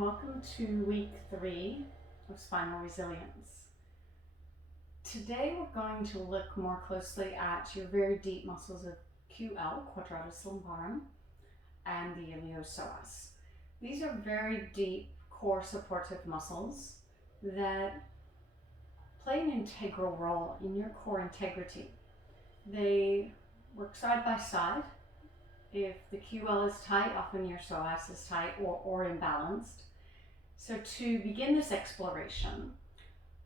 and welcome to week 3 of Spinal Resilience. Today we're going to look more closely at your very deep muscles of QL, Quadratus Lumborum, and the Psoas. These are very deep core supportive muscles that play an integral role in your core integrity. They work side by side. If the QL is tight, often your psoas is tight or imbalanced. So to begin this exploration,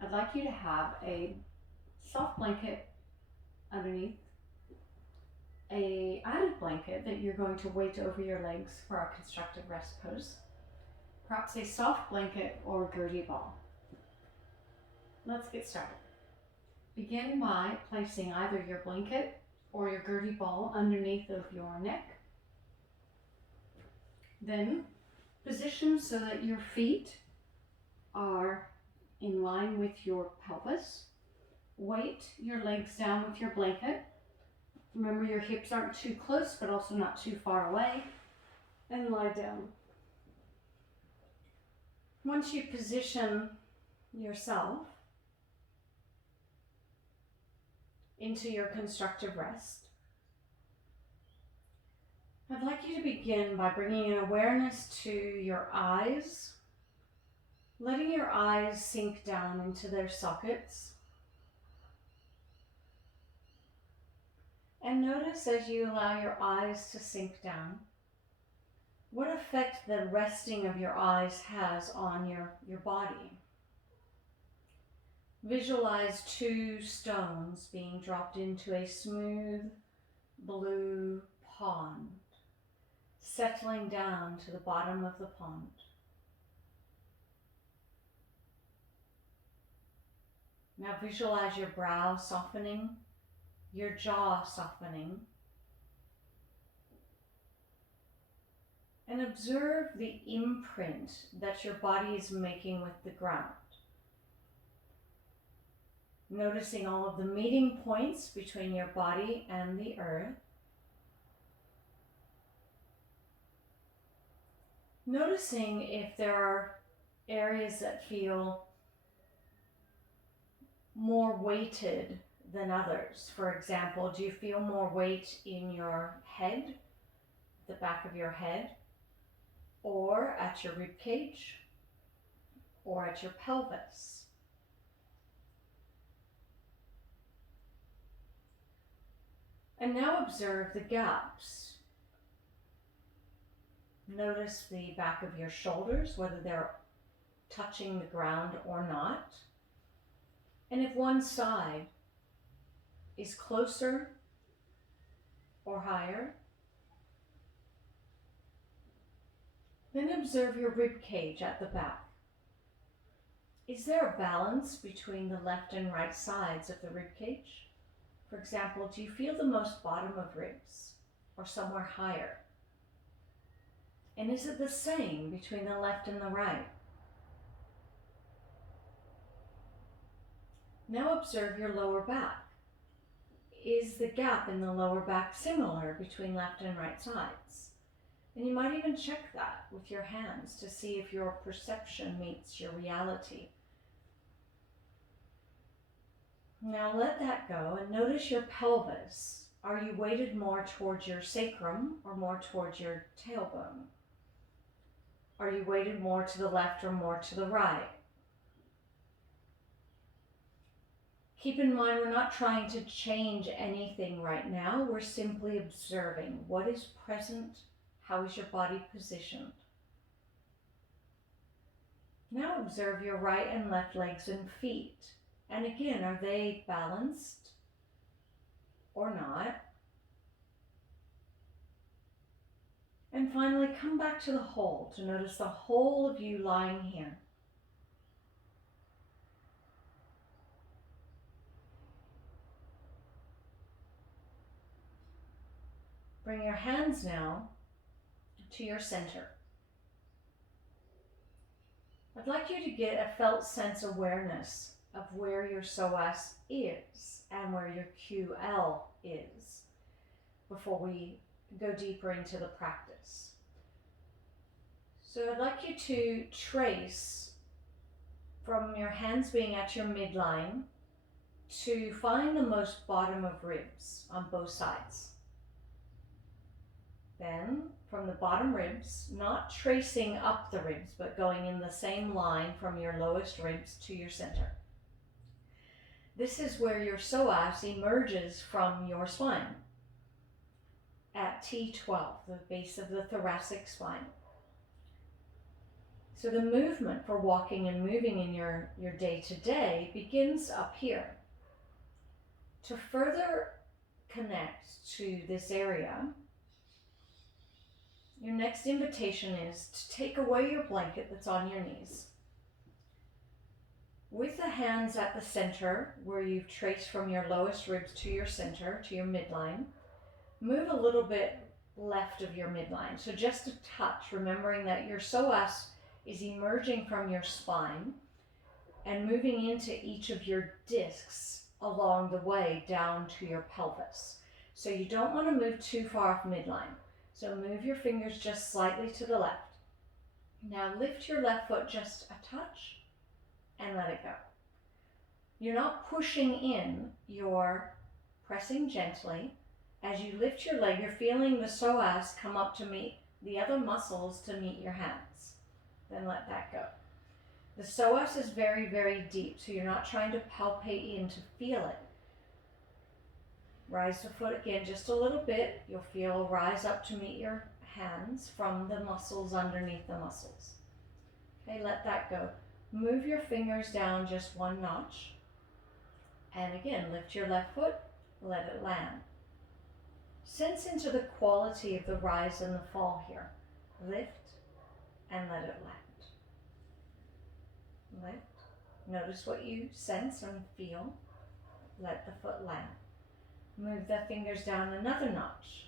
I'd like you to have a soft blanket underneath, a added blanket that you're going to weight over your legs for our constructive rest pose, perhaps a soft blanket or gurney ball. Let's get started. Begin by placing either your blanket or your gurney ball underneath of your neck. Then position so that your feet are in line with your pelvis. Weight your legs down with your blanket. Remember, your hips aren't too close but also not too far away. And lie down. Once you position yourself into your constructive rest, I'd like you to begin by bringing an awareness to your eyes, letting your eyes sink down into their sockets. And notice as you allow your eyes to sink down, what effect the resting of your eyes has on your body. Visualize 2 stones being dropped into a smooth blue pond, settling down to the bottom of the pond. Now visualize your brow softening, your jaw softening, and observe the imprint that your body is making with the ground. Noticing all of the meeting points between your body and the earth. Noticing if there are areas that feel more weighted than others. For example, do you feel more weight in your head, the back of your head, or at your rib cage, or at your pelvis? And now observe the gaps. Notice the back of your shoulders, whether they're touching the ground or not. And if one side is closer or higher, then observe your rib cage at the back. Is there a balance between the left and right sides of the rib cage? For example, do you feel the most bottom of ribs or somewhere higher? And is it the same between the left and the right? Now observe your lower back. Is the gap in the lower back similar between left and right sides? And you might even check that with your hands to see if your perception meets your reality. Now let that go and notice your pelvis. Are you weighted more towards your sacrum or more towards your tailbone? Are you weighted more to the left or more to the right? Keep in mind, we're not trying to change anything right now. We're simply observing what is present. How is your body positioned? Now observe your right and left legs and feet. And again, are they balanced or not? And finally, come back to the whole to notice the whole of you lying here. Bring your hands now to your center. I'd like you to get a felt sense awareness of where your psoas is and where your QL is before we go deeper into the practice. So I'd like you to trace from your hands being at your midline to find the most bottom of ribs on both sides. Then from the bottom ribs, not tracing up the ribs, but going in the same line from your lowest ribs to your center. This is where your psoas emerges from your spine at T12, the base of the thoracic spine. So the movement for walking and moving in your day-to-day begins up here. To further connect to this area, your next invitation is to take away your blanket that's on your knees. With the hands at the center, where you've traced from your lowest ribs to your center, to your midline, move a little bit left of your midline. So just a touch, remembering that your psoas is emerging from your spine and moving into each of your discs along the way down to your pelvis. So you don't want to move too far off midline. So move your fingers just slightly to the left. Now lift your left foot just a touch and let it go. You're not pushing in, you're pressing gently. As you lift your leg, you're feeling the psoas come up to meet the other muscles to meet your hands. Then let that go. The psoas is very, very deep, so you're not trying to palpate in to feel it. Rise the foot again just a little bit. You'll feel rise up to meet your hands from the muscles underneath the muscles. Okay, let that go. Move your fingers down just one notch. And again, lift your left foot, let it land. Sense into the quality of the rise and the fall here. Lift and let it land. Lift. Notice what you sense and feel. Let the foot land. Move the fingers down another notch.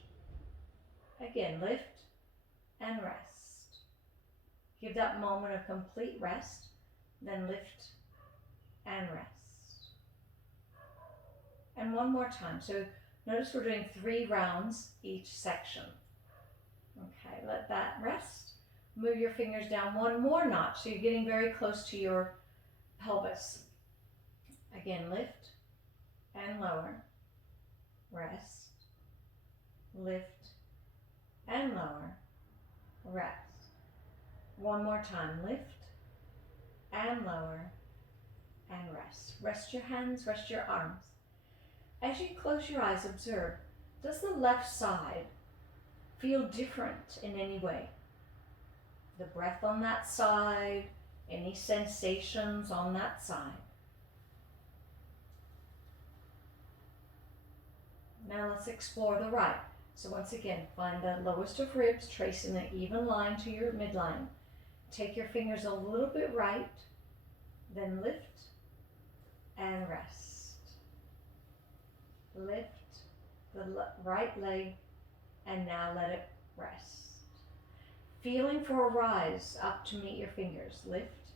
Again, lift and rest. Give that moment of complete rest, then lift and rest. And one more time. So notice we're doing 3 rounds each section. Okay, let that rest. Move your fingers down one more notch, so you're getting very close to your pelvis. Again, lift and lower. Rest, lift, and lower, rest. One more time, lift, and lower, and rest. Rest your hands, rest your arms. As you close your eyes, observe, does the left side feel different in any way? The breath on that side, any sensations on that side? Now let's explore the right. So once again, find the lowest of ribs, tracing an even line to your midline. Take your fingers a little bit right, then lift and rest. Lift the right leg and now let it rest. Feeling for a rise up to meet your fingers. Lift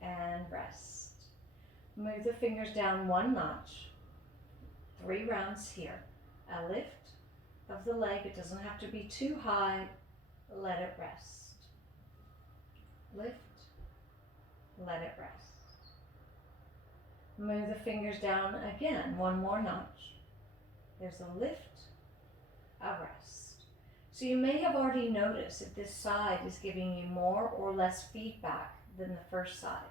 and rest. Move the fingers down one notch. 3 rounds here. A lift of the leg. It doesn't have to be too high. Let it rest. Lift. Let it rest. Move the fingers down again. One more notch. There's a lift, a rest. So you may have already noticed that this side is giving you more or less feedback than the first side.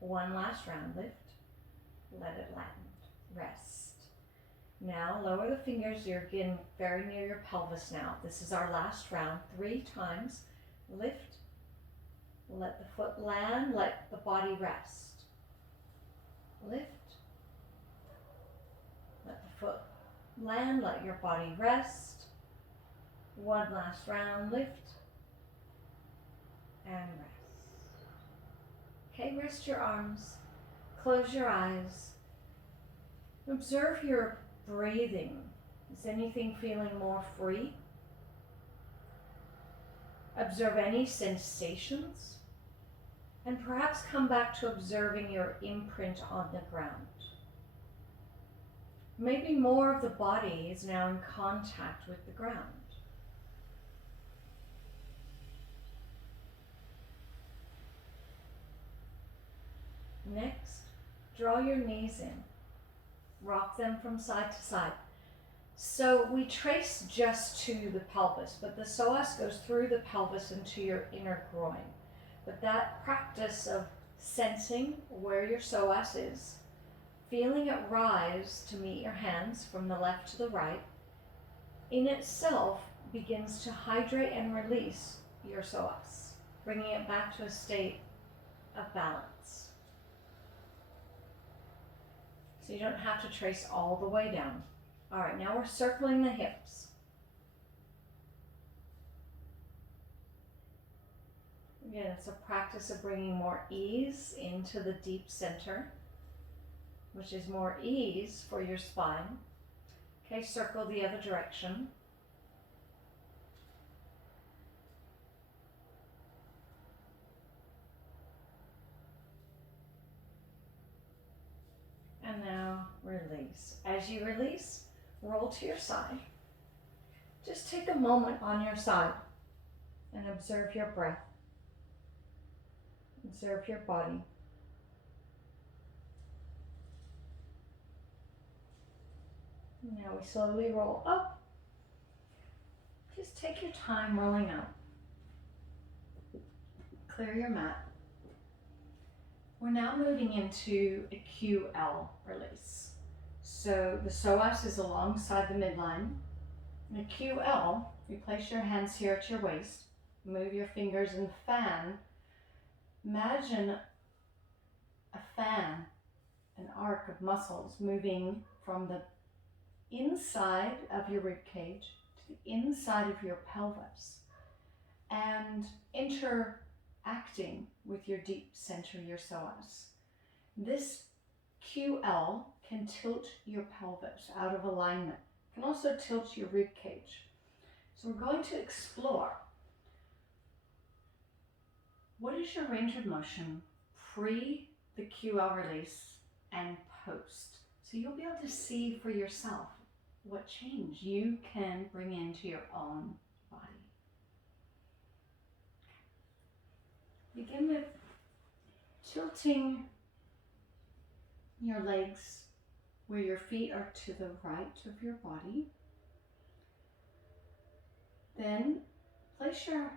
One last round. Lift. Let it land. Rest. Now lower the fingers. You're getting very near your pelvis now. This is our last round. 3 times. Lift. Let the foot land. Let the body rest. Lift. Let the foot land. Let your body rest. One last round. Lift. And rest. Okay, rest your arms. Close your eyes. Observe your breathing. Is anything feeling more free? Observe any sensations, and perhaps come back to observing your imprint on the ground. Maybe more of the body is now in contact with the ground. Next, draw your knees in. Rock them from side to side. So we trace just to the pelvis, but the psoas goes through the pelvis into your inner groin. But that practice of sensing where your psoas is, feeling it rise to meet your hands from the left to the right, in itself begins to hydrate and release your psoas, bringing it back to a state of balance. So you don't have to trace all the way down. All right, now we're circling the hips. Again, it's a practice of bringing more ease into the deep center, which is more ease for your spine. Okay, circle the other direction. And now release. As you release, roll to your side. Just take a moment on your side and observe your breath. Observe your body. Now we slowly roll up. Just take your time rolling up. Clear your mat. We're now moving into a QL release. So the psoas is alongside the midline. In a QL, you place your hands here at your waist, move your fingers and fan. Imagine a fan, an arc of muscles moving from the inside of your rib cage to the inside of your pelvis and interacting with your deep center, your psoas. This QL can tilt your pelvis out of alignment. It can also tilt your rib cage. So we're going to explore what is your range of motion pre the QL release and post. So you'll be able to see for yourself what change you can bring into your own body. Begin with tilting your legs where your feet are to the right of your body. Then place your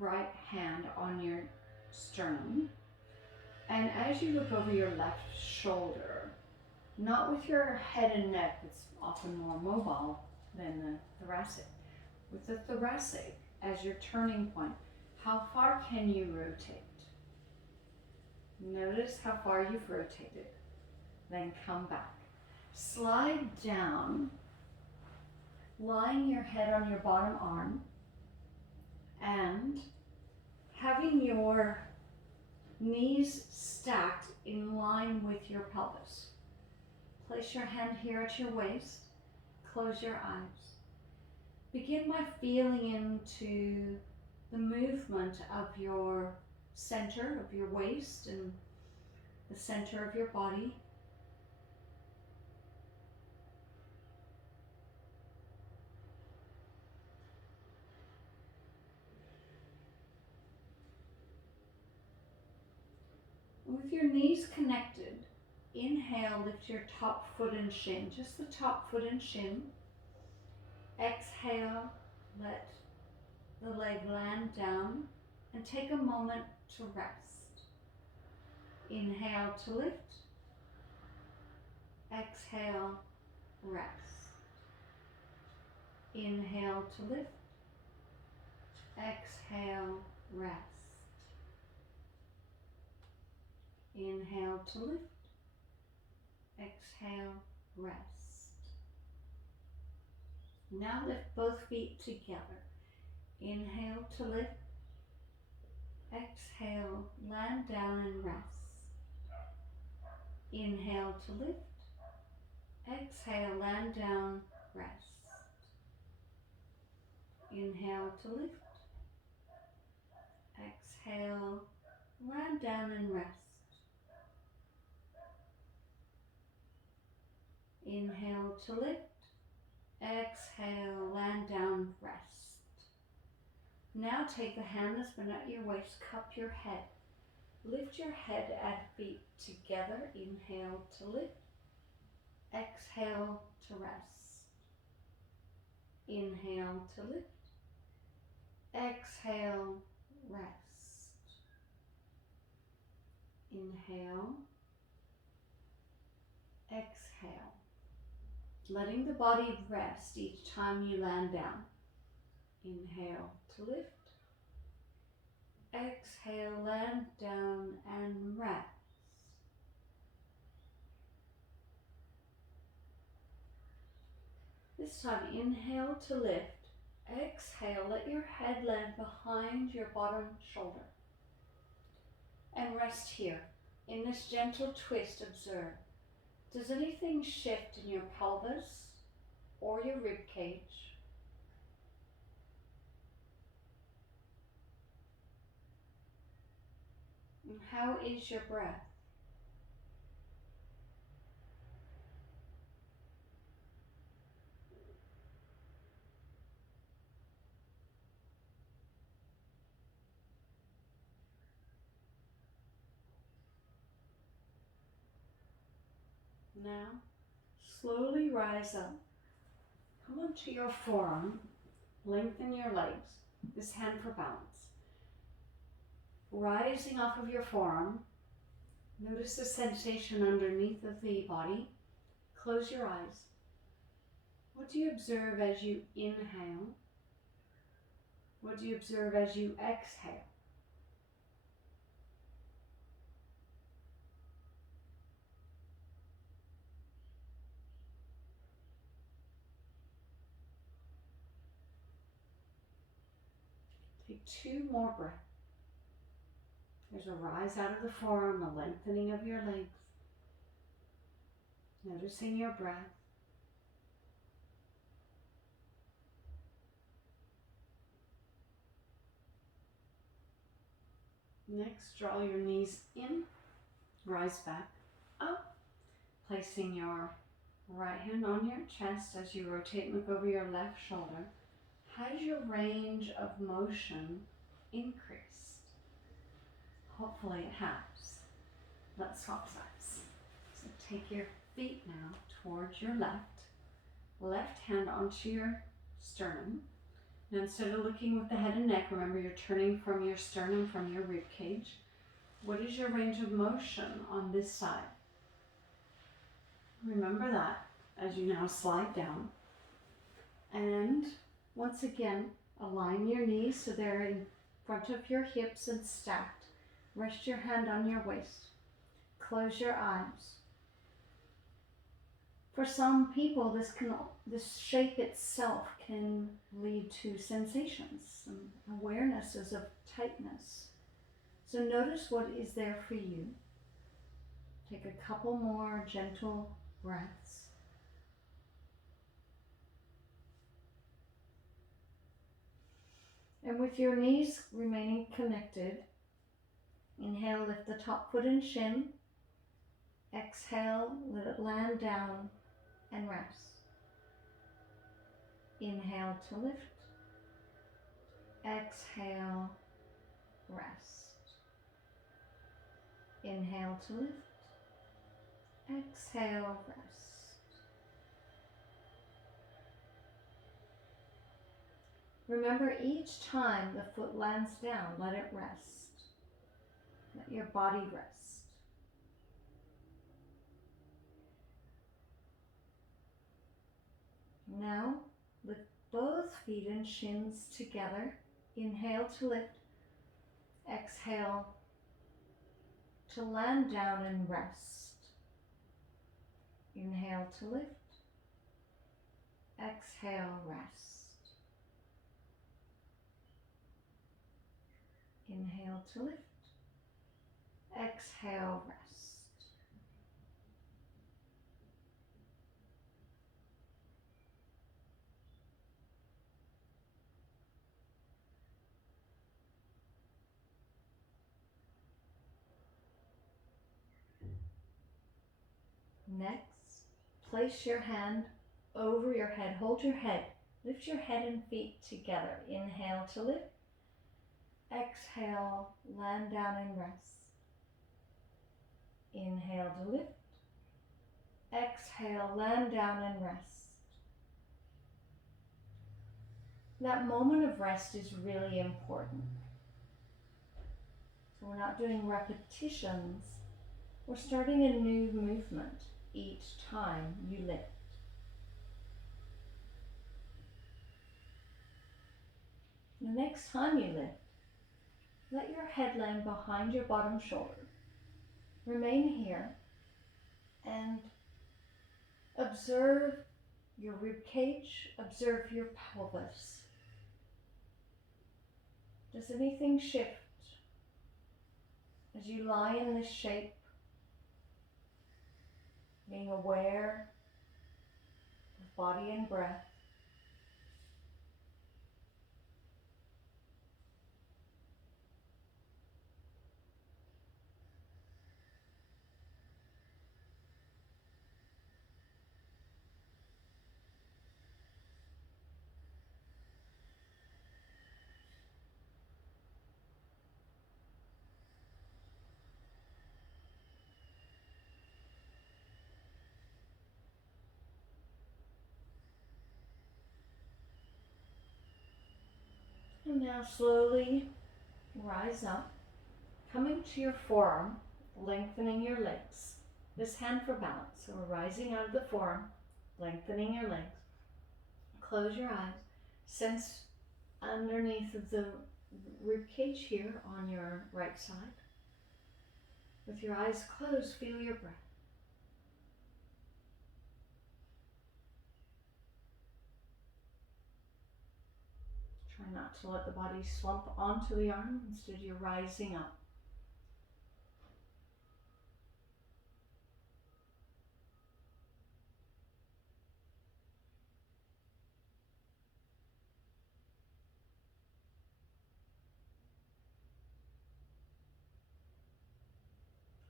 right hand on your sternum, and as you look over your left shoulder, not with your head and neck, that's often more mobile than the thoracic, with the thoracic as your turning point, how far can you rotate? Notice how far you've rotated, then come back. Slide down, lying your head on your bottom arm and having your knees stacked in line with your pelvis. Place your hand here at your waist, close your eyes. Begin by feeling into the movement of your center of your waist and the center of your body. With your knees connected, inhale, lift your top foot and shin, just the top foot and shin. Exhale, let the leg land down and take a moment to rest. Inhale to lift. Exhale, rest. Inhale to lift. Exhale, rest. Inhale to lift. Exhale, rest. Now lift both feet together. Inhale to lift. Exhale, land down and rest. Inhale to lift. Exhale, land down, rest. Inhale to lift. Exhale, land down and rest. Inhale to lift. Exhale, land down, rest. Now take the hand that's been at your waist, cup your head. Lift your head and feet together. Inhale to lift. Exhale to rest. Inhale to lift. Exhale, rest. Inhale. Exhale. Letting the body rest each time you land down. Inhale to lift. Exhale, land down and rest. This time, inhale to lift. Exhale, let your head land behind your bottom shoulder. And rest here. In this gentle twist, observe. Does anything shift in your pelvis or your rib cage? And how is your breath? Now, slowly rise up. Come onto your forearm. Lengthen your legs. This hand for balance. Rising off of your forearm. Notice the sensation underneath of the body. Close your eyes. What do you observe as you inhale? What do you observe as you exhale? Take 2 more breaths. There's a rise out of the forearm, a lengthening of your legs. Noticing your breath. Next, draw your knees in, rise back up, placing your right hand on your chest as you rotate and look over your left shoulder. Has your range of motion increased? Hopefully it has. Let's swap sides. So take your feet now towards your left hand onto your sternum. Now instead of looking with the head and neck, remember you're turning from your sternum, from your rib cage. What is your range of motion on this side? Remember that as you now slide down. And once again, align your knees so they're in front of your hips and stacked. Rest your hand on your waist. Close your eyes. For some people, this shape itself can lead to sensations, some awarenesses of tightness. So notice what is there for you. Take a couple more gentle breaths. And with your knees remaining connected, inhale, lift the top foot and shin. Exhale, let it land down and rest. Inhale to lift. Exhale, rest. Inhale to lift. Exhale, rest. Remember, each time the foot lands down, let it rest. Let your body rest. Now, lift both feet and shins together. Inhale to lift. Exhale to land down and rest. Inhale to lift. Exhale, rest. Inhale to lift. Exhale, rest. Next, place your hand over your head. Hold your head. Lift your head and feet together. Inhale to lift. Exhale, land down and rest. Inhale to lift. Exhale, land down and rest. That moment of rest is really important. So we're not doing repetitions. We're starting a new movement each time you lift. The next time you lift, let your head land behind your bottom shoulder. Remain here and observe your rib cage, observe your pelvis. Does anything shift as you lie in this shape, being aware of body and breath? And now slowly rise up, coming to your forearm, lengthening your legs. This hand for balance. So we're rising out of the forearm, lengthening your legs. Close your eyes. Sense underneath of the rib cage here on your right side. With your eyes closed, feel your breath. Try not to let the body slump onto the arm. Instead, you're rising up.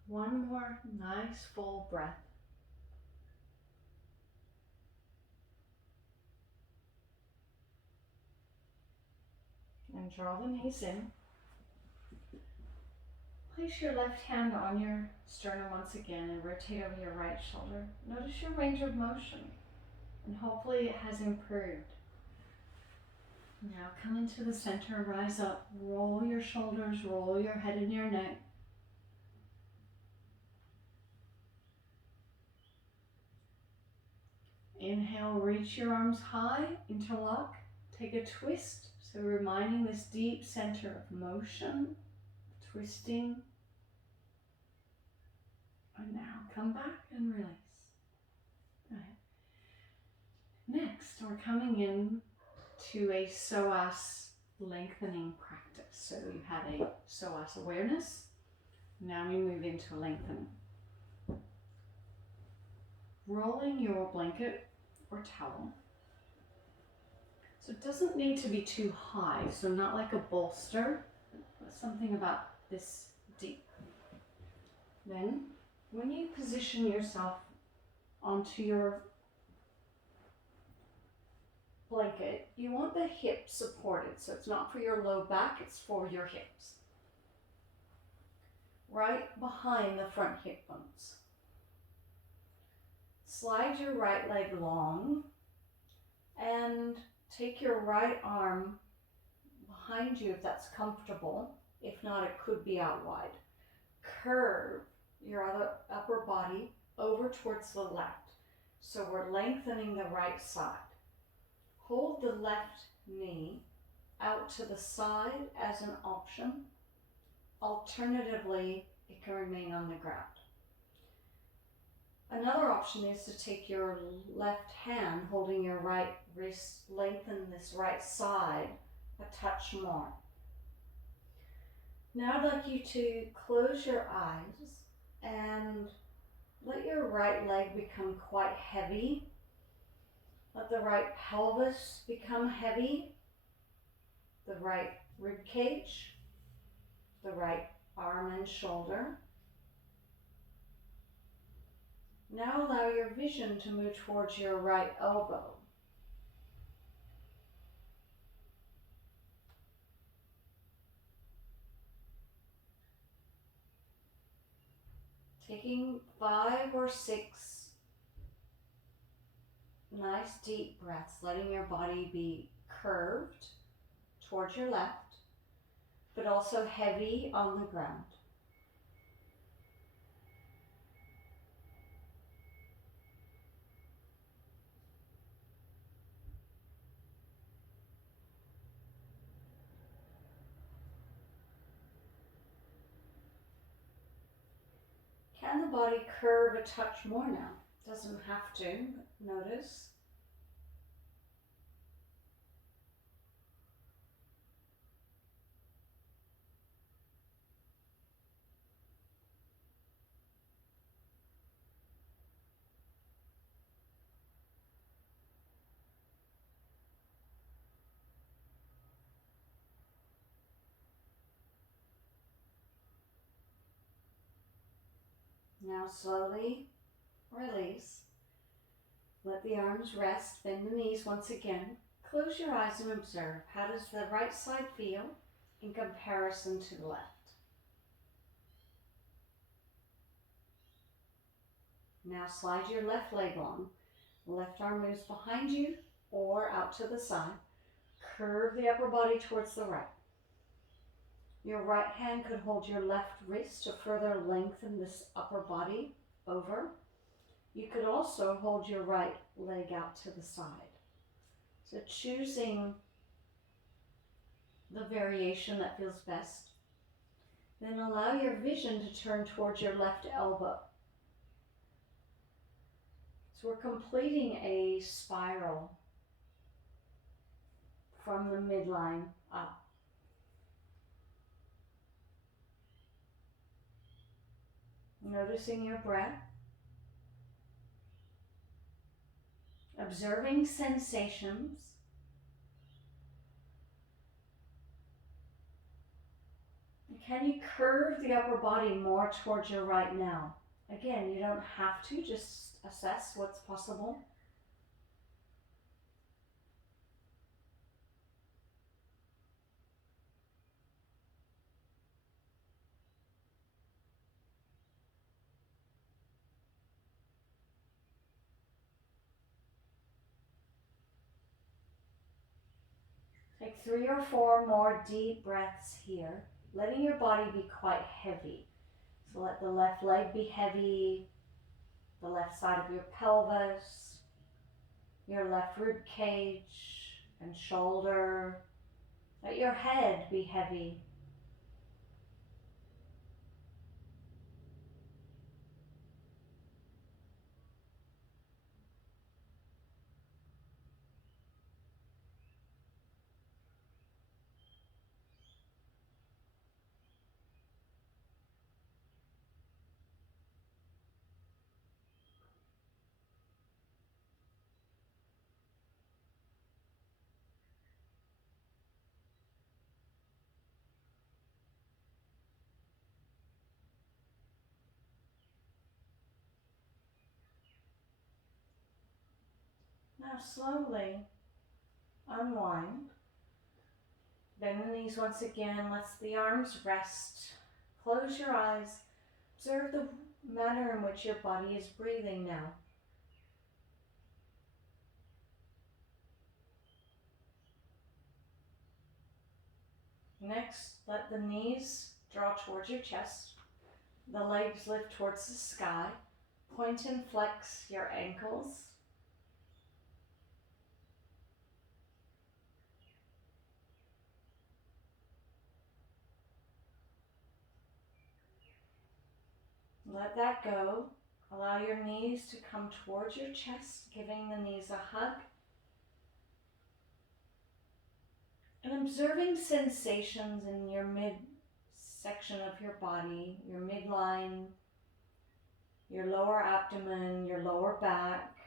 One more nice full breath. And draw the knees in. Place your left hand on your sternum once again and rotate over your right shoulder. Notice your range of motion, and hopefully it has improved. Now come into the center, rise up, roll your shoulders, roll your head and your neck. Inhale, reach your arms high, interlock, take a twist. So reminding this deep center of motion, twisting. And now come back and release. Right. Next, we're coming in to a psoas lengthening practice. So you had a psoas awareness. Now we move into lengthening. Rolling your blanket or towel. So it doesn't need to be too high, so not like a bolster, but something about this deep. Then, when you position yourself onto your blanket, you want the hips supported, so it's not for your low back, it's for your hips. Right behind the front hip bones. Slide your right leg long and take your right arm behind you if that's comfortable. If not, it could be out wide. Curve your other upper body over towards the left. So we're lengthening the right side. Hold the left knee out to the side as an option. Alternatively, it can remain on the ground. Another option is to take your left hand, holding your right wrist, lengthen this right side a touch more. Now I'd like you to close your eyes and let your right leg become quite heavy. Let the right pelvis become heavy, the right rib cage, the right arm and shoulder. Now allow your vision to move towards your right elbow. Taking 5 or 6 nice deep breaths, letting your body be curved towards your left, but also heavy on the ground. Can the body curve a touch more now? Doesn't have to, but notice. Now slowly release. Let the arms rest, bend the knees once again. Close your eyes and observe. How does the right side feel in comparison to the left? Now slide your left leg long. Left arm moves behind you or out to the side. Curve the upper body towards the right. Your right hand could hold your left wrist to further lengthen this upper body over. You could also hold your right leg out to the side. So choosing the variation that feels best. Then allow your vision to turn towards your left elbow. So we're completing a spiral from the midline up. Noticing your breath. Observing sensations. Can you curve the upper body more towards your right now? Again, you don't have to, just assess what's possible. Take 3 or 4 more deep breaths here, letting your body be quite heavy. So let the left leg be heavy, the left side of your pelvis, your left rib cage and shoulder. Let your head be heavy. Now slowly unwind. Bend the knees once again. Let the arms rest. Close your eyes. Observe the manner in which your body is breathing now. Next, let the knees draw towards your chest. The legs lift towards the sky. Point and flex your ankles. Let that go. Allow your knees to come towards your chest, giving the knees a hug. And observing sensations in your midsection of your body, your midline, your lower abdomen, your lower back.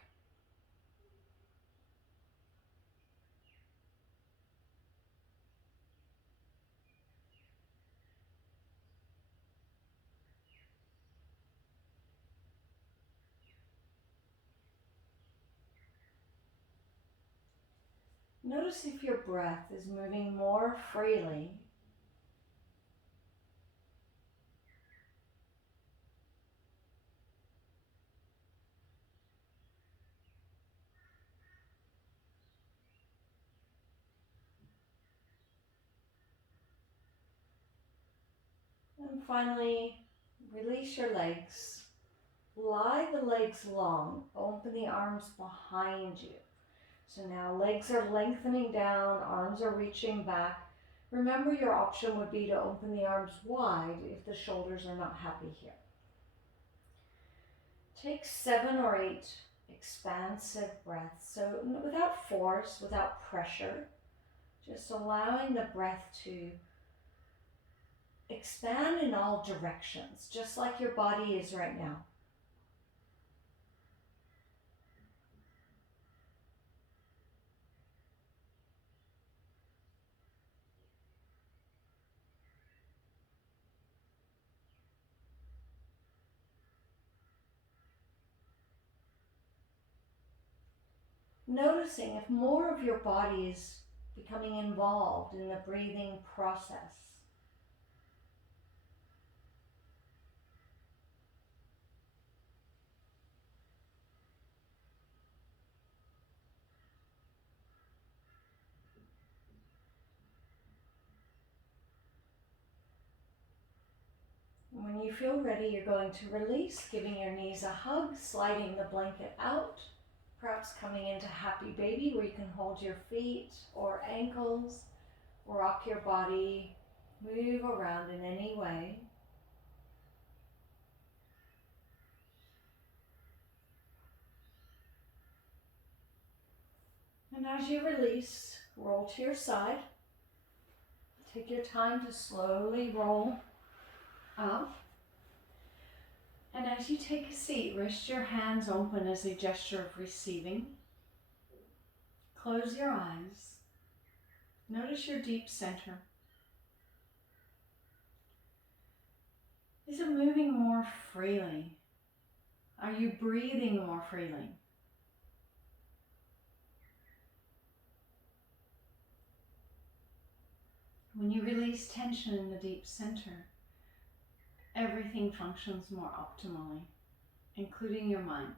Notice if your breath is moving more freely. And finally, release your legs. Lie the legs long. Open the arms behind you. So now legs are lengthening down, arms are reaching back. Remember, your option would be to open the arms wide if the shoulders are not happy here. Take 7 or 8 expansive breaths. So without force, without pressure, just allowing the breath to expand in all directions, just like your body is right now. Noticing if more of your body is becoming involved in the breathing process. When you feel ready, you're going to release, giving your knees a hug, sliding the blanket out, perhaps coming into happy baby where you can hold your feet or ankles, rock your body, move around in any way. And as you release, roll to your side. Take your time to slowly roll out. And as you take a seat, rest your hands open as a gesture of receiving. Close your eyes. Notice your deep center. Is it moving more freely? Are you breathing more freely? When you release tension in the deep center, everything functions more optimally, including your mind.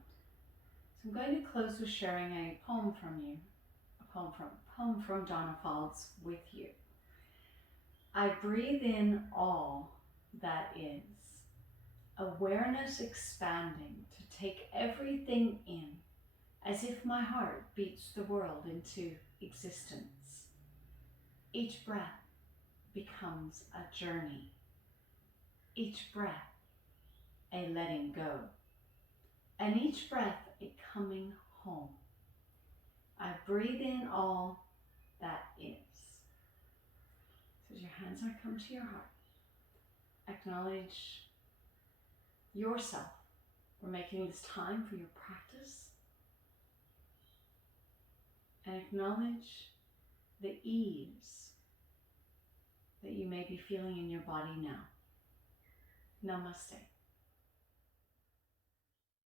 So I'm going to close with sharing a poem from you, a poem from Donna Faulds with you. I breathe in all that is, awareness expanding to take everything in, as if my heart beats the world into existence. Each breath becomes a journey. Each breath a letting go. And each breath a coming home. I breathe in all that is. So as your hands are come to your heart, acknowledge yourself for making this time for your practice. And acknowledge the ease that you may be feeling in your body now. Namaste.